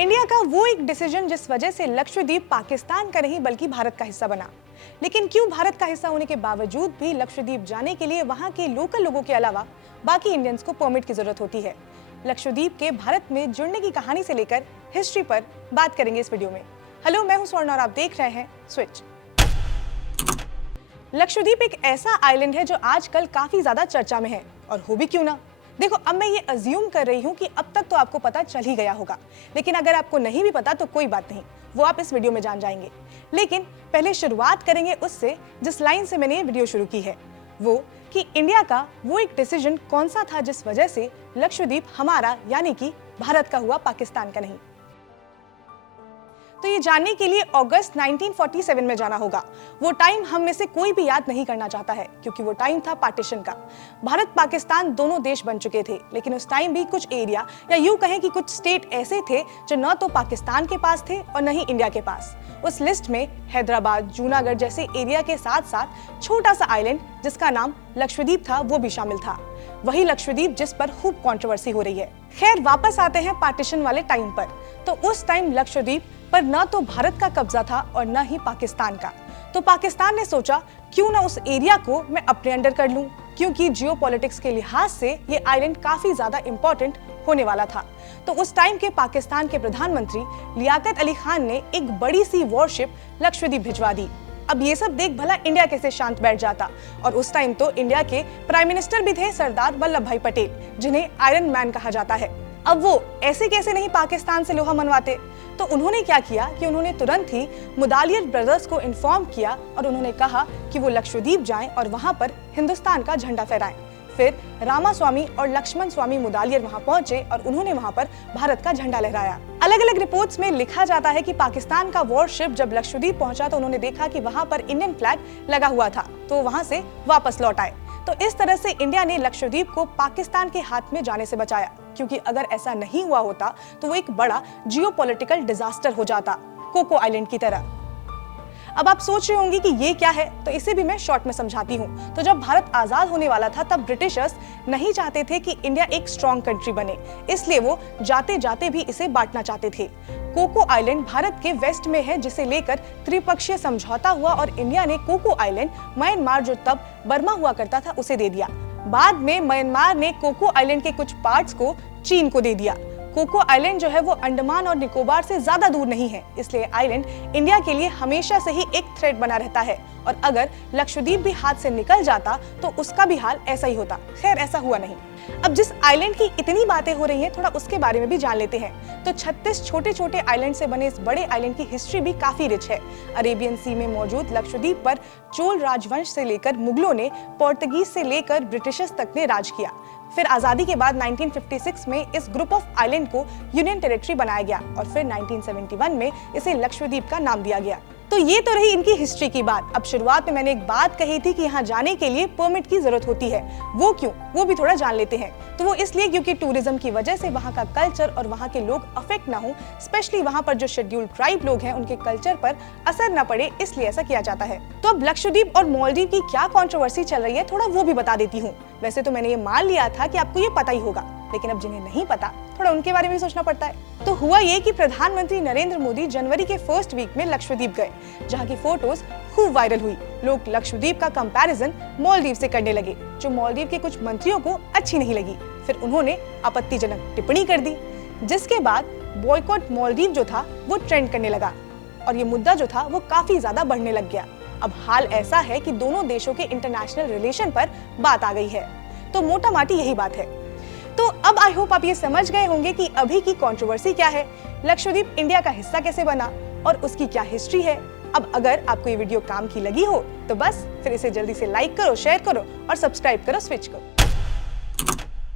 India का वो एक डिसीजन जिस वजह से लक्षद्वीप पाकिस्तान का नहीं बल्कि भारत का हिस्सा बना। लेकिन क्यों भारत का हिस्सा होने के बावजूद भी लक्षद्वीप जाने के लिए वहां के लोकल लोगों के अलावा बाकी इंडियंस को परमिट की जरूरत होती है। लक्षद्वीप के भारत में जुड़ने की कहानी से लेकर हिस्ट्री पर बात करेंगे इस वीडियो में। हेलो, मैं हूं स्वर्ण और आप देख रहे हैं स्विच। लक्षद्वीप एक ऐसा आइलैंड है जो आजकल काफी ज्यादा चर्चा में है, और हो भी क्यों ना। देखो, अब मैं ये अज्यूम कर रही हूँ कि अब तक तो आपको पता चल ही गया होगा, लेकिन अगर आपको नहीं भी पता तो कोई बात नहीं, वो आप इस वीडियो में जान जाएंगे। लेकिन पहले शुरुआत करेंगे उससे जिस लाइन से मैंने ये वीडियो शुरू की है, वो कि इंडिया का वो एक डिसीजन कौन सा था जिस वजह से लक्षद्वीप हमारा यानी कि भारत का हुआ, पाकिस्तान का नहीं। तो ये जानने के लिए अगस्त 1947 में जाना होगा। वो टाइम हम में से कोई भी याद नहीं करना चाहता है, क्योंकि वो टाइम था पार्टीशन का। भारत पाकिस्तान दोनों देश बन चुके थे, लेकिन उस टाइम भी कुछ एरिया या यूं कहें कि कुछ स्टेट ऐसे थे जो न तो पाकिस्तान के पास थे और न ही इंडिया के पास। उस लिस्ट में हैदराबाद, जूनागढ़ जैसे एरिया के साथ साथ छोटा सा आइलैंड जिसका नाम लक्षद्वीप था, वो भी शामिल था। वही लक्षद्वीप जिस पर खूब कंट्रोवर्सी हो रही है। खैर, वापस आते हैं पार्टीशन वाले टाइम पर। तो उस टाइम लक्षद्वीप पर न तो भारत का कब्जा था और न ही पाकिस्तान का। तो पाकिस्तान ने सोचा क्यों ना उस एरिया को मैं अपने अंडर कर लूं, क्योंकि जियोपॉलिटिक्स के लिहाज से ये आइलैंड काफी ज्यादा इंपॉर्टेंट होने वाला था। तो उस टाइम के पाकिस्तान के प्रधानमंत्री लियाकत अली खान ने एक बड़ी सी वॉरशिप लक्षद्वीप भिजवा दी। अब ये सब देख भला इंडिया कैसे शांत बैठ जाता, और उस टाइम तो इंडिया के प्राइम मिनिस्टर भी थे सरदार वल्लभ भाई पटेल, जिन्हें आयरन मैन कहा जाता है। अब वो ऐसे कैसे नहीं पाकिस्तान से लोहा मनवाते। तो उन्होंने क्या किया कि उन्होंने तुरंत ही मुदालियर ब्रदर्स को इन्फॉर्म किया और उन्होंने कहा कि वो लक्षद्वीप जाएं और वहां पर हिंदुस्तान का झंडा फहराएं। फिर रामास्वामी और लक्ष्मण स्वामी मुदालियर वहां पहुंचे और उन्होंने वहां पर भारत का झंडा लहराया। अलग अलग रिपोर्ट्स में लिखा जाता है कि पाकिस्तान का वॉरशिप जब लक्षद्वीप पहुंचा तो उन्होंने देखा कि वहां पर इंडियन फ्लैग लगा हुआ था, तो वहां से वापस लौट आए। तो इस तरह से इंडिया ने लक्षद्वीप को पाकिस्तान के हाथ में जाने से बचाया, क्योंकि अगर ऐसा नहीं हुआ होता तो वो एक बड़ा जियोपॉलिटिकल डिजास्टर हो जाता, कोको आइलैंड की तरह। अब आप सोच रहे होंगे कि ये क्या है, तो इसे भी मैं शॉर्ट में समझाती हूँ। तो जब भारत आजाद होने वाला था तब ब्रिटिशर्स नहीं चाहते थे कि इंडिया एक स्ट्रॉन्ग कंट्री बने, इसलिए वो जाते जाते भी इसे बांटना चाहते थे। कोको आइलैंड भारत के वेस्ट में है, जिसे लेकर त्रिपक्षीय समझौता हुआ और इंडिया ने कोको आइलैंड म्यांमार, जो तब बर्मा हुआ करता था, उसे दे दिया। बाद में म्यांमार ने कोको आइलैंड के कुछ पार्ट्स को चीन को दे दिया। कोको आइलैंड जो है वो अंडमान और निकोबार से ज्यादा दूर नहीं है, इसलिए आइलैंड इंडिया के लिए हमेशा से ही एक थ्रेट बना रहता है, और अगर लक्षद्वीप भी हाथ से निकल जाता तो उसका भी हाल ऐसा ही होता। खैर, ऐसा हुआ नहीं। अब जिस आइलैंड की इतनी बातें हो रही हैं, थोड़ा उसके बारे में भी जान लेते हैं। तो 36 छोटे छोटे आइलैंड से बने इस बड़े आइलैंड की हिस्ट्री भी काफी रिच है। अरेबियन सी में मौजूद लक्षद्वीप पर चोल राजवंश से लेकर मुगलों ने, पोर्तुगीज से लेकर ब्रिटिशर्स तक ने राज किया। फिर आजादी के बाद 1956 में इस ग्रुप ऑफ आइलैंड को यूनियन टेरिटरी बनाया गया और फिर 1971 में इसे लक्षद्वीप का नाम दिया गया। तो ये तो रही इनकी हिस्ट्री की बात। अब शुरुआत में मैंने एक बात कही थी कि यहाँ जाने के लिए परमिट की जरूरत होती है, वो क्यों, वो भी थोड़ा जान लेते हैं। तो वो इसलिए क्योंकि टूरिज्म की वजह से वहाँ का कल्चर और वहाँ के लोग अफेक्ट ना हो, स्पेशली वहाँ पर जो शेड्यूल्ड ट्राइब लोग हैं उनके कल्चर पर असर न पड़े, इसलिए ऐसा किया जाता है। तो अब लक्षद्वीप और मालदीव की क्या कंट्रोवर्सी चल रही है, थोड़ा वो भी बता देती हूँ। वैसे तो मैंने ये मान लिया था कि आपको ये पता ही होगा, लेकिन अब जिन्हें नहीं पता थोड़ा उनके बारे में भी सोचना पड़ता है। तो हुआ ये कि प्रधानमंत्री नरेंद्र मोदी जनवरी के फर्स्ट वीक में लक्षद्वीप गए, जहाँ की फोटोज खूब वायरल हुई। लोग लक्षद्वीप का कंपैरिजन मालदीव से करने लगे, जो मालदीव के कुछ मंत्रियों को अच्छी नहीं लगी। फिर उन्होंने आपत्तिजनक टिप्पणी कर दी, जिसके बाद बॉयकॉट मालदीव जो था वो ट्रेंड करने लगा, और ये मुद्दा जो था वो काफी ज्यादा बढ़ने लग गया। अब हाल ऐसा है कि दोनों देशों के इंटरनेशनल रिलेशन पर बात आ गई है। तो मोटा माटी यही बात है। तो अब आई होप आप ये समझ गए होंगे कि अभी की कंट्रोवर्सी क्या है, लक्षद्वीप इंडिया का हिस्सा कैसे बना और उसकी क्या हिस्ट्री है। अब अगर आपको ये वीडियो काम की लगी हो तो बस फिर इसे जल्दी से लाइक करो, शेयर करो और सब्सक्राइब करो स्विच को।